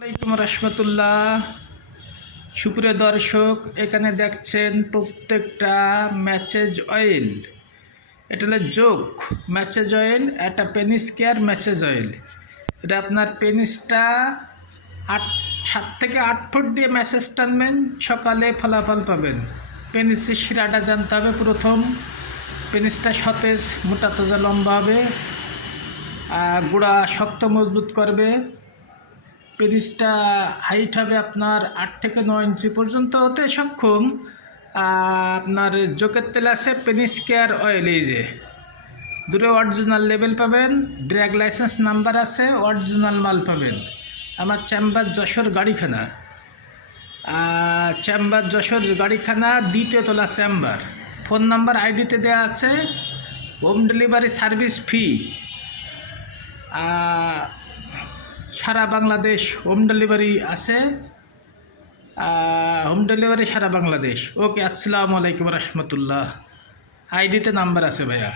আসসালামাইকুম রহমতুল্লাহ। সুপ্রিয় দর্শক, এখানে দেখছেন প্রত্যেকটা ম্যাচেজ অয়েল। এটা হলো যোগ ম্যাচেজ অয়েল, একটা পেনিস কেয়ার ম্যাচেজ অয়েল। এটা আপনার পেনিসটা 7 থেকে 8 ফুট দিয়ে ম্যাসেজ টানবেন, সকালে ফলাফল পাবেন। পেনিসের শিরাটা জানতে হবে প্রথম। পেনিসটা সতেজ, মোটা তাজা, লম্বা হবে, গোড়া শক্ত মজবুত করবে। পেনিসটা হাইট হবে আপনার 8 থেকে 9 ইঞ্চি পর্যন্ত হতে সক্ষম। আপনার জোকের তেল আছে, পেনিস কেয়ার অয়েল, এই যে দুটো অরিজিনাল লেবেল পাবেন, ড্র্যাগ লাইসেন্স নাম্বার আছে, অরিজিনাল মাল পাবেন। আমার চেম্বার যশোর গাড়িখানা, দ্বিতীয় তলা চেম্বার। ফোন নাম্বার আইডিতে দেওয়া আছে। হোম ডেলিভারি সার্ভিস ফ্রি, সারা বাংলাদেশ হোম ডেলিভারি আছে। হোম ডেলিভারি সারা বাংলাদেশ। ওকে, আসসালামু আলাইকুম রহমতুল্লাহ। আইডিতে নাম্বার আছে ভাইয়া।